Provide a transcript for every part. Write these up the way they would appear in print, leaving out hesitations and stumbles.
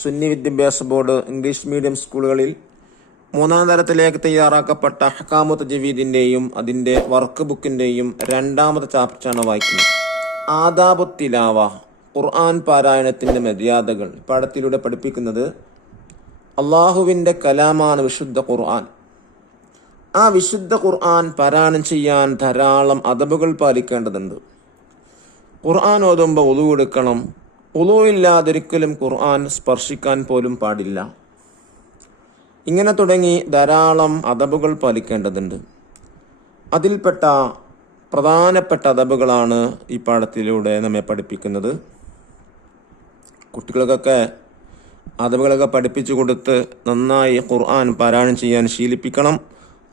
സുന്നി വിദ്യാഭ്യാസ board English medium സ്കൂളുകളിൽ 3-ാം തരത്തിലേക്ക് തയ്യാറാക്കപ്പെട്ട അഹ്കാമു തജ്വീദിൻ്റെയും അതിൻ്റെ വർക്ക് ബുക്കിൻ്റെയും 2ാമത്തെ ചാപ്റ്ററാണ് വായിക്കുന്നത്. ആദാബു തിലാവ, ഖുർആൻ പാരായണത്തിൻ്റെ മര്യാദകൾ. പാഠത്തിലൂടെ പഠിപ്പിക്കുന്നത് അള്ളാഹുവിൻ്റെ കലാമാണ് വിശുദ്ധ ഖുർആൻ. ആ വിശുദ്ധ ഖുർആൻ പാരായണം ചെയ്യാൻ ധാരാളം അദബുകൾ പാലിക്കേണ്ടതുണ്ട്. ഖുർആൻ ഓതുമ്പോൾ ഉളു എടുക്കണം. ഉളു ഇല്ലാതൊരിക്കലും ഖുർആൻ സ്പർശിക്കാൻ പോലും പാടില്ല. ഇങ്ങനെ തുടങ്ങി ധാരാളം അദബുകൾ പാലിക്കേണ്ടതുണ്ട്. അതിൽപ്പെട്ട പ്രധാനപ്പെട്ട അദബുകളാണ് ഈ പാഠത്തിലൂടെ നമ്മെ പഠിപ്പിക്കുന്നത്. കുട്ടികൾക്കൊക്കെ അദബുകളൊക്കെ പഠിപ്പിച്ചു കൊടുത്ത് നന്നായി ഖുർആൻ പാരായണം ചെയ്യാൻ ശീലിപ്പിക്കണം.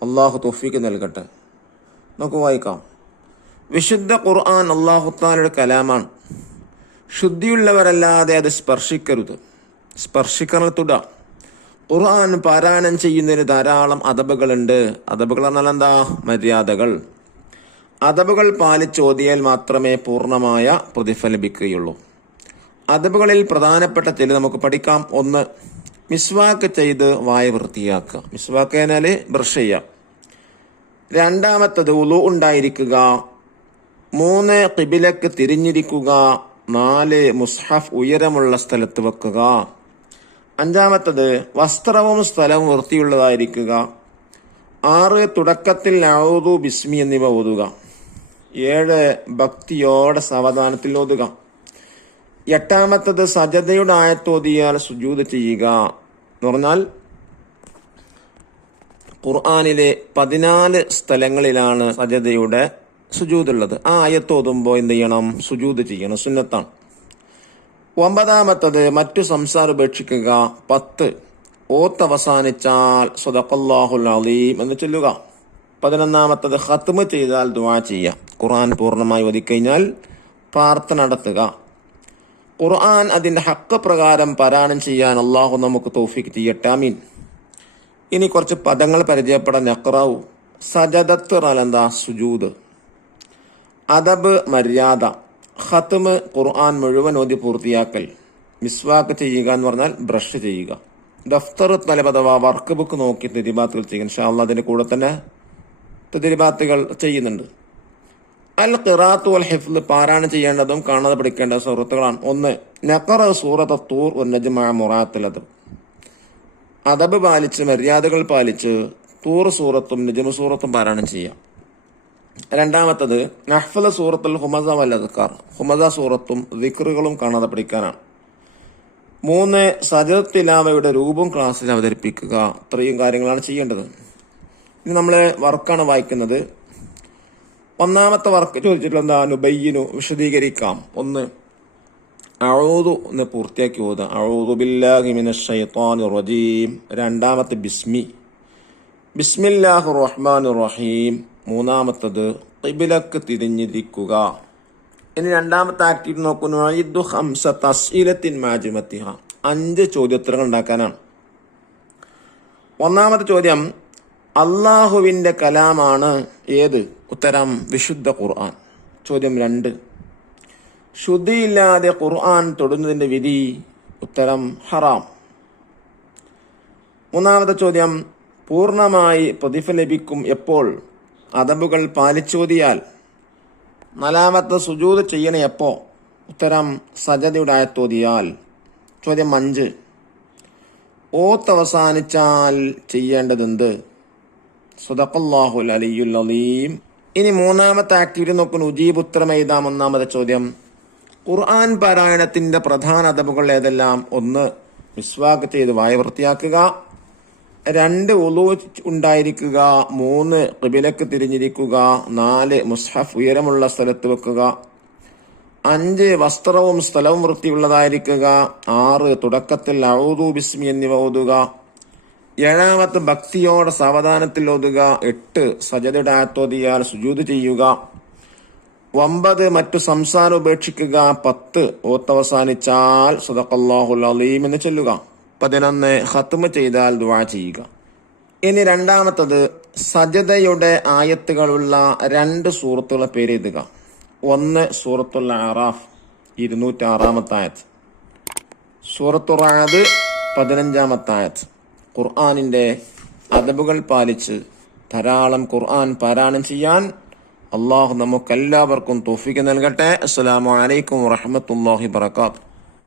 അള്ളാഹു തൗഫീഖ് നൽകട്ടെ. നമുക്ക് വായിക്കാം. വിശുദ്ധ ഖുർആൻ അല്ലാഹു തആലയുടെ കലാമാണ്. ശുദ്ധിയുള്ളവരല്ലാതെ അത് സ്പർശിക്കരുത്. സ്പർശിക്കണം തൊട. ഖുർആൻ പാരായണം ചെയ്യുന്നതിന് ധാരാളം അദബുകളുണ്ട്. അദബുകൾ എന്നാൽ എന്താ? മര്യാദകൾ. അദബുകൾ പാലിച്ചോതിയാൽ മാത്രമേ പൂർണ്ണമായ പ്രതിഫലം ലഭിക്കുകയുള്ളൂ. അദബുകളിൽ പ്രധാനപ്പെട്ട ചില നമുക്ക് പഠിക്കാം. 1, മിസ്വാക്ക് ചെയ്ത് വായ വൃത്തിയാക്കുക. മിസ്വാക്ക് എന്നാൽ ബ്രഷ് ചെയ്യുക. 2ാമത്തത് ഉളു ഉണ്ടായിരിക്കുക. 3, ഖിബിലക്ക് തിരിഞ്ഞിരിക്കുക. 4, മുസ്ഹഫ് ഉയരമുള്ള സ്ഥലത്ത് വെക്കുക. 5ാമത്തത് വസ്ത്രവും സ്ഥലവും വൃത്തിയുള്ളതായിരിക്കുക. 6, തുടക്കത്തിൽ അഊദു ബിസ്മി എന്നിവ ഓതുക. 7, ഭക്തിയോടെ സാവധാനത്തിൽ ഓതുക. 8ാമത്തത് സജദയുടെ ആയത്തോതിയാൽ സുജൂദ് ചെയ്യുക. എന്ന് പറഞ്ഞാൽ ഖുർആനിലെ 14 സ്ഥലങ്ങളിലാണ് സജദയുടെ സുജൂദ് ഉള്ളത്. ആ ആയത്തോതുമ്പോൾ എന്ത് ചെയ്യണം? സുജൂദ് ചെയ്യണം. സുന്നത്താണ്. 9ാമത്തത് മറ്റു സംസാരം ഉപേക്ഷിക്കുക. 10, ഓത്ത് അവസാനിച്ചാൽ സദഖല്ലാഹുൽ അലീം എന്ന് ചൊല്ലുക. 11ാമത്തത് ഖത്മ് ചെയ്താൽ ദുആ ചെയ്യുക. ഖുർആൻ പൂർണ്ണമായി ഓതിക്കഴിഞ്ഞാൽ പ്രാർത്ഥന നടത്തുക. ഖുർആൻ അതിൻ്റെ ഹക്ക് പ്രകാരം പാരായണം ചെയ്യാൻ അള്ളാഹു നമുക്ക് തൗഫീഖ് ചെയ്യട്ടെ. ആമീൻ. ഇനി കുറച്ച് പദങ്ങൾ പരിചയപ്പെടാൻ. നഖ്റാവു, സജദത്ത് എന്താ? സുജൂദ്. അദബ് മര്യാദ. ഖത്മ് ഖുർആൻ മുഴുവൻ ഓതി പൂർത്തിയാക്കൽ. മിസ്വാക്ക് ചെയ്യുക എന്ന് പറഞ്ഞാൽ ബ്രഷ് ചെയ്യുക. ദഫ്തർ തലബ് അഥവാ വർക്ക് ബുക്ക് നോക്കി തെരിബാത്തുകൾ ചെയ്യുക. ഇൻഷാ അല്ലാഹ് അതിൻ്റെ കൂടെ തന്നെ തെരിബാത്തുകൾ ചെയ്യുന്നുണ്ട്. അൽ ഖിറാഅത്തു വൽ ഹിഫ്ള്, പാരായണം ചെയ്യേണ്ടതും കാണാതെ പഠിക്കേണ്ട സൂറത്തുകളാണ്. 1, നഖറ സൂറത്ത് തൂർ വൻ നജ്മ മുറാത്തിൽ അദബ്. അദബ് പാലിച്ച് മര്യാദകൾ പാലിച്ച് തൂർ സൂറത്തും നജ്മ സൂറത്തും പാരായണം ചെയ്യാം. 2ാമത്തത് നഹ്ഫല സൂറത്തുൽ ഹുമസ വൽ അദ്കാർ, ഹുമസ സൂറത്തും ദിക്റുകളും കാണാതെ പഠിക്കാനാണ്. 3, സജദ് തിലാവയുടെ രൂപം ക്ലാസ്സിൽ അവതരിപ്പിക്കുക. ഇത്രയും കാര്യങ്ങളാണ് ചെയ്യേണ്ടത്. ഇനി നമ്മൾ വർക്കാണ് വായിക്കുന്നത്. 1ാമത്തെ വർക്ക് ചോദിച്ചിട്ടുള്ള എന്താ? നുബയ്യിനു, വിശദീകരിക്കാം. 1, അഊദു എന്ന് പൂർത്തിയാക്കി ഓതുക. അഊദു ബില്ലാഹി മിനശ് ശൈത്വാനിർ റജീം. 2ാമത്തെ ബിസ്മില്ലാഹിർ റഹ്മാനിർ റഹീം. 3ാമത്തത് ഖിബിലക്ക് തിരിഞ്ഞിരിക്കുക. ഇനി 2ാമത്തെ ആക്ടിവിറ്റി നോക്കുന്നു. ഇദു 5 അസ്ഇലത്തിൻ മാജിമത്തിഹ, 5 ചോദ്യോത്തരങ്ങൾ ഉണ്ടാക്കാനാണ്. 1ാമത്തെ ചോദ്യം, അള്ളാഹുവിൻ്റെ കലാമാണ് ഏത്? ഉത്തരം വിശുദ്ധ ഖുർആൻ. ചോദ്യം 2, ശുദ്ധിയില്ലാതെ ഖുർആൻ തൊടുന്നതിൻ്റെ വിധി? ഉത്തരം ഹറാം. 3ാമത്തെ ചോദ്യം, പൂർണ്ണമായി പ്രതിഫലം ലഭിക്കും എപ്പോൾ? അദബുകൾ പാലിച്ചോതിയാൽ. 4ാമത്തെ സുജൂദ് ചെയ്യണേ എപ്പോ? ഉത്തരം സജദയുടെ ആയത്തോതിയാൽ. ചോദ്യം 5, ഓത്ത് അവസാനിച്ചാൽ ചെയ്യേണ്ടതെന്ത്? സദഖല്ലാഹുൽ അലിയ്യുൽ അലീം. ഇനി 3ാമത്തെ ആക്ടിവിറ്റി നോക്കുന്നു. ഉജീബ്, ഉത്തരം എഴുതാം. 1ാമത്തെ ചോദ്യം, ഖുർആൻ പാരായണത്തിന്റെ പ്രധാന അദബുകൾ ഏതെല്ലാം? 1, മിസ്വാക്ക് ചെയ്ത് വായ വൃത്തിയാക്കുക. 2, ഉളു ഉണ്ടായിരിക്കുക. 3, ഖിബിലക്ക് തിരിഞ്ഞിരിക്കുക. 4, മുസ്ഹഫ് ഉയരമുള്ള സ്ഥലത്ത് വെക്കുക. 5, വസ്ത്രവും സ്ഥലവും വൃത്തിയുള്ളതായിരിക്കുക. 6, തുടക്കത്തിൽ അഊദു ബിസ്മി എന്നിവ ഓതുക. 7ാമത്തെ ഭക്തിയോടെ സാവധാനത്തിൽ ഓതുക. 8, സജദയുടെ ആയത്തോതിയാൽ സുജൂദ് ചെയ്യുക. 9, മറ്റു സംസാരം ഉപേക്ഷിക്കുക. 10, ഓത്ത് അവസാനിച്ചാൽ സദഖല്ലാഹുൽ അലീം എന്ന് ചൊല്ലുക. 11, ഖത്മ് ചെയ്താൽ ദുആ ചെയ്യുക. ഇനി 2ാമത്തത് സജദയുടെ ആയത്തുകളുള്ള 2 സൂറത്തുകളെ പേര് എഴുതുക. 1, സൂറത്തുൽ അറാഫ് 206-ാമത്തെ ആയത്ത്. സൂറത്തു റാഅദ് 15-ാമത്തെ ആയത്ത്. ഖുർആനിന്റെ അദബുകൾ പാലിച്ച് ധാരാളം ഖുർആൻ പാരായണം ചെയ്യാൻ അള്ളാഹു നമുക്കെല്ലാവർക്കും തൗഫീഖ് നൽകട്ടെ. അസ്സലാമു അലൈക്കും വറഹ്മത്തുള്ളാഹി വബറകാതുഹു.